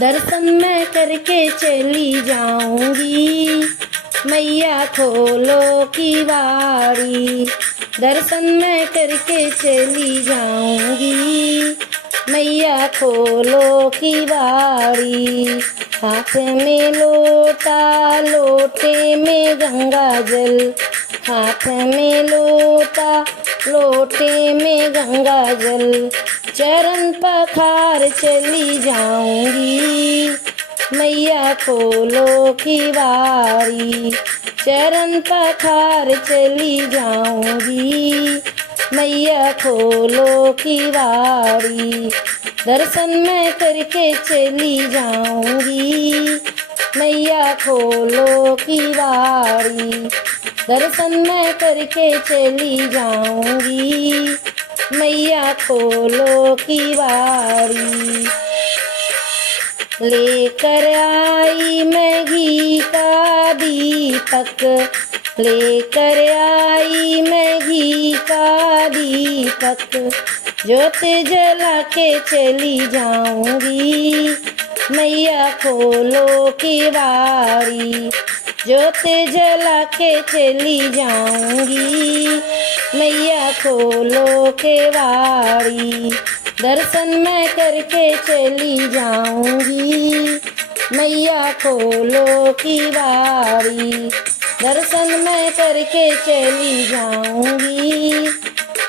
दर्शन मैं करके चली जाऊंगी, मैया खोलो की बारी। दर्शन मैं करके चली जाऊंगी, मैया खोलो की बारी। हाथ में लोटा, लोटे में गंगा जल। हाथ में लोटा, लोटे में गंगा जल। चरण पखार चली जाऊंगी, मैया खोलो की बारी। चरण पखार चली जाऊंगी, मैया खोलो की बारी। दर्शन मैं करके चली जाऊंगी, मैया खोलो की बारी। दर्शन मैं करके चली जाऊंगी, मैया खोलो की बारी। लेकर आई मैं घी का दीपक, लेकर आई मैं घी का दीपक। ज्योत जला के चली जाऊंगी, मैया खोलो की बारी। ज्योत जला के चली जाऊंगी, मैया खोलो के बारी। दर्शन मैं करके चली जाऊंगी, मैया खोलो की बारी। दर्शन मैं करके चली जाऊंगी,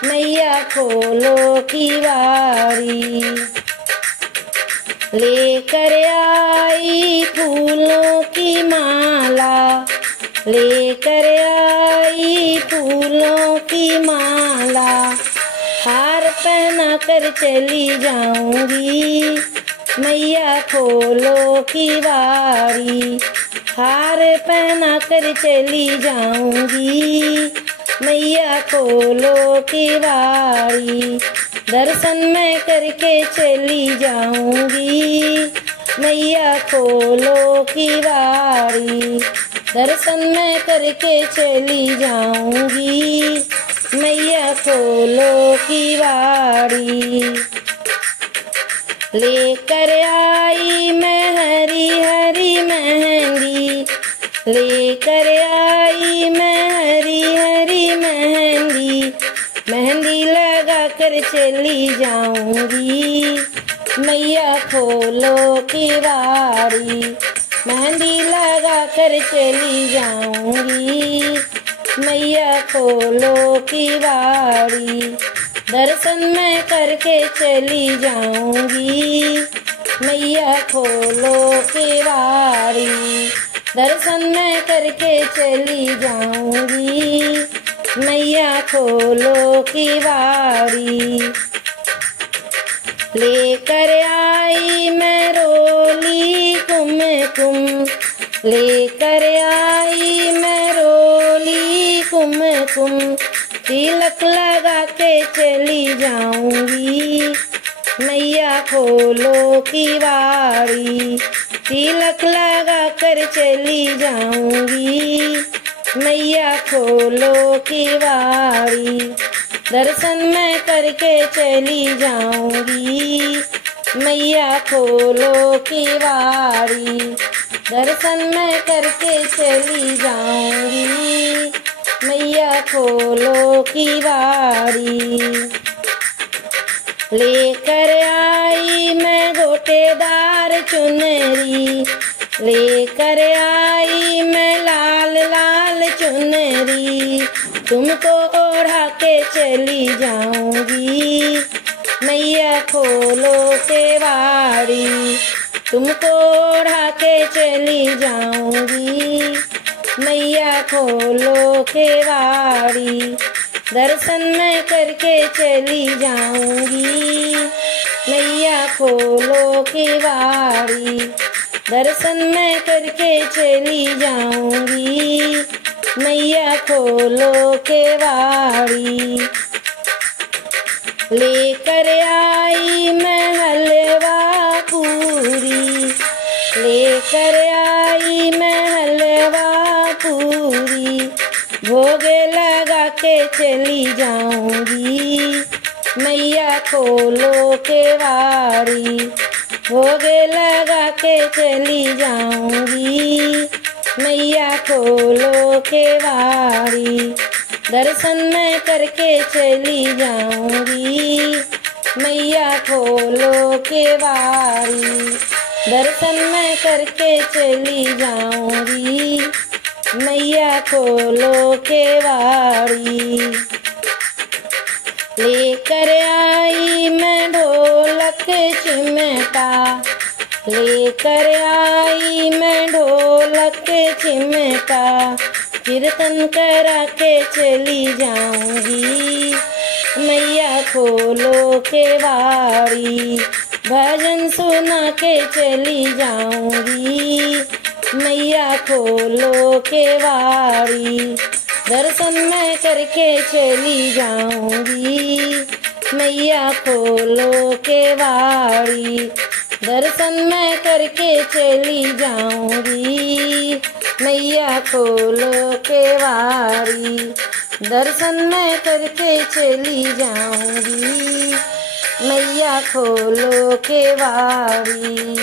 मैया खोलो की बारी। लेकर आई फूलों की माला, लेकर आई फूलों की माला। हार पहना कर चली जाऊंगी, मैया खोलो की बारी। हार पहना कर चली जाऊंगी, मैया खोलो की बारी। दर्शन मैं करके चली जाऊंगी, मैया खोलो की बारी। दर्शन मैं करके चली जाऊंगी, मैया खोलो की बारी। लेकर आई मैं हरी हरी मेहंदी, लेकर आई मैं हरी हरी मेहंदी। मेहंदी लगा कर चली जाऊंगी, मैया खोलो की बारी। मेहंदी लगा कर चली जाऊंगी, मैया खोलो की बारी। दर्शन मैं करके चली जाऊंगी, मैया खोलो की बारी। दर्शन मैं करके चली जाऊंगी, मैया खोलो की बारी। लेकर आई मैं रोली कुमकुम, लेकर आई मैं रोली कुमकुम। तिलक लगा के चली जाऊंगी, मैया खोलो की बारी। तिलक लगा कर चली जाऊंगी, मैया खोलो की बारी। दर्शन मैं करके चली जाऊंगी, मैया खोलो की बारी। दर्शन मैं करके चली जाऊंगी, मैया खोलो की बारी। लेकर आई मैं गोटेदार चुनरी, लेकर आई मैं लाल लाल चुनरी। तुमको ओढ़ा के चली जाऊंगी, मैया खोलो के बारी। तुमको ओढ़ा के चली जाऊंगी, मैया खोलो के बारी। दर्शन मैं करके चली जाऊंगी, मैया खोलो की बारी। दर्शन मैं करके चली जाऊंगी, मैया खोलो के बारी। लेकर आई मैं हलवा पूरी, लेकर आई मैं हलवा पूरी। भोग लगा के चली जाऊंगी, मैया खोलो के बारी। भोग लगा के चली जाऊंगी, मैया खोलो केवाड़ी। दर्शन मैं करके चली जाऊंगी, मैया खोलो केवाड़ी। दर्शन मैं करके चली जाऊंगी, मैया खोलो केवाड़ी। लेकर आई मैं ढोलक चिमटा, लेकर आई मैं ढोलक चिमटा। कीर्तन करा के चली जाऊंगी, मैया खोलो केवाड़ी। भजन सुना के चली जाऊंगी, मैया खोलो केवाड़ी। दर्शन मैं करके चली जाऊंगी, मैया खोलो केवाड़ी। दर्शन मैं करके चली जाऊंगी, मैया खोलो केवाड़ी। दर्शन मैं करके चली जाऊंगी, मैया खोलो केवाड़ी।